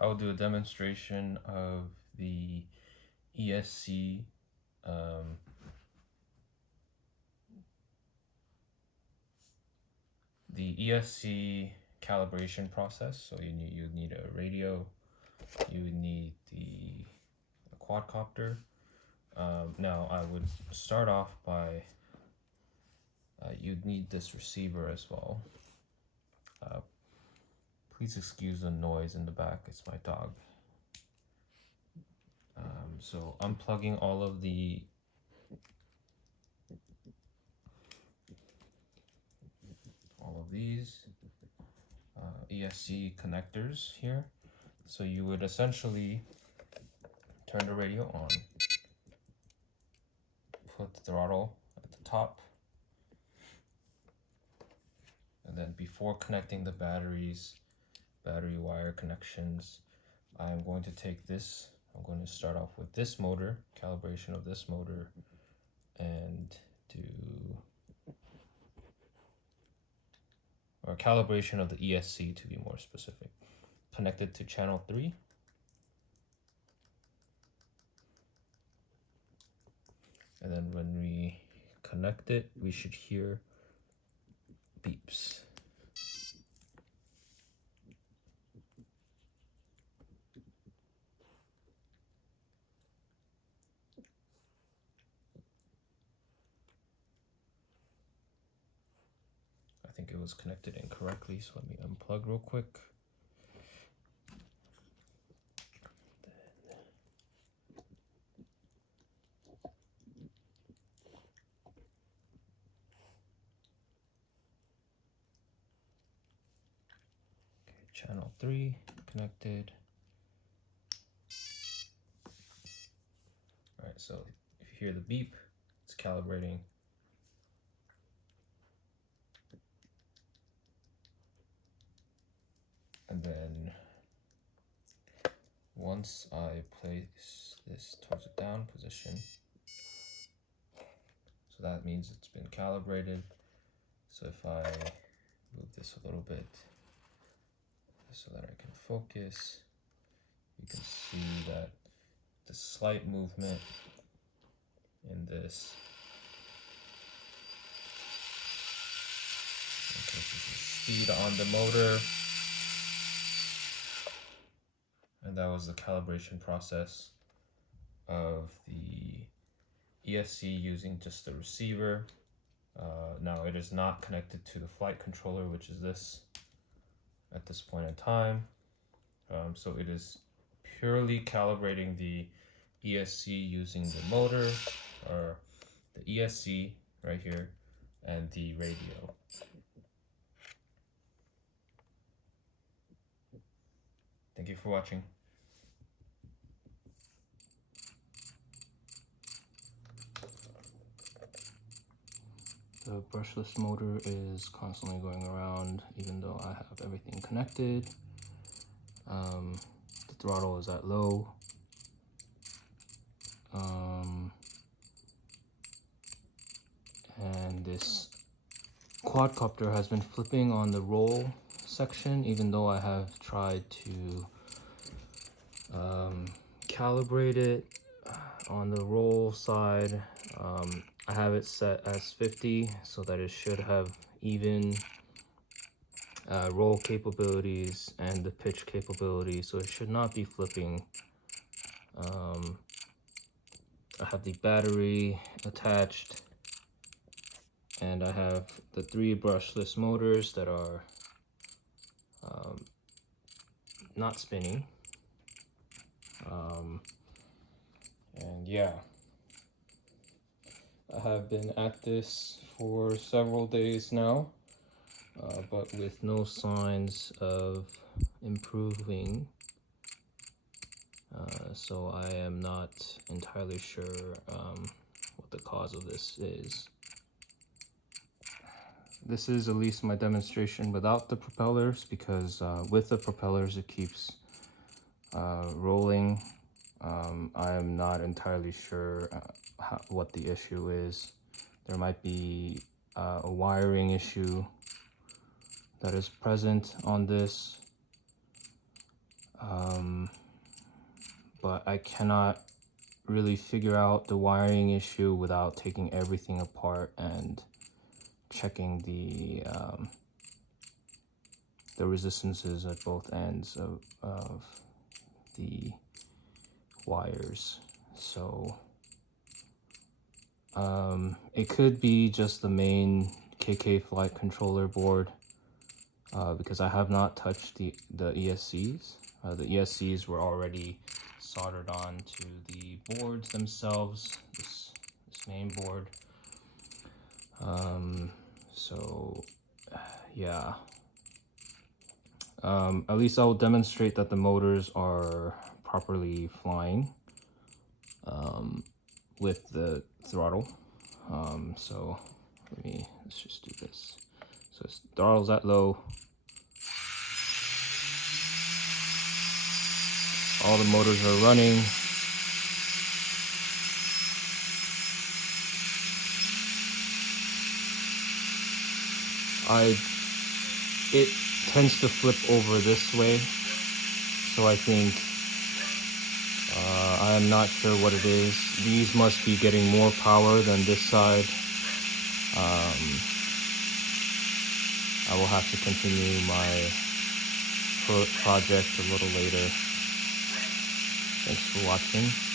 I'll do a demonstration of the ESC calibration process. So you need a radio, you would need the quadcopter. Now I would start off by you'd need this receiver as well. Please excuse the noise in the back, it's my dog. So unplugging all of these ESC connectors here. So you would essentially turn the radio on, put the throttle at the top, and then before connecting the battery wire connections, I'm going to take this. I'm going to start off with this motor, calibration of this motor, and calibration of the ESC to be more specific. Connected to channel 3. And then when we connect it, we should hear beeps. I think it was connected incorrectly, so let me unplug real quick. Channel 3 connected. All right, so if you hear the beep, it's calibrating. And then once I place this towards the down position, so that means it's been calibrated. So if I move this a little bit so that I can focus, you can see that the slight movement in this increases the speed on the motor. And that was the calibration process of the ESC using just the receiver. Now it is not connected to the flight controller, which is this at this point in time. So it is purely calibrating the ESC using the motor, or the ESC right here, and the radio. Thank you for watching. The brushless motor is constantly going around even though I have everything connected. The throttle is at low. And this quadcopter has been flipping on the roll section even though I have tried to calibrate it on the roll side. I have it set as 50 so that it should have even roll capabilities and the pitch capability, so it should not be flipping. I have the battery attached, and I have the 3 brushless motors that are not spinning. And yeah, I have been at this for several days now, but with no signs of improving. So I am not entirely sure what the cause of this is. This is at least my demonstration without the propellers, because with the propellers it keeps rolling. I am not entirely sure what the issue is. There might be a wiring issue that is present on this. but I cannot really figure out the wiring issue without taking everything apart and checking the resistances at both ends of the wires. So it could be just the main KK flight controller board, because I have not touched the ESCs. The ESCs were already soldered on to the boards themselves, this main board. So yeah, at least I'll demonstrate that the motors are properly flying with the throttle. So let's just do this. So throttle's at low. All the motors are running. It tends to flip over this way, so I think I am not sure what it is. These must be getting more power than this side. I will have to continue my project a little later. Thanks for watching.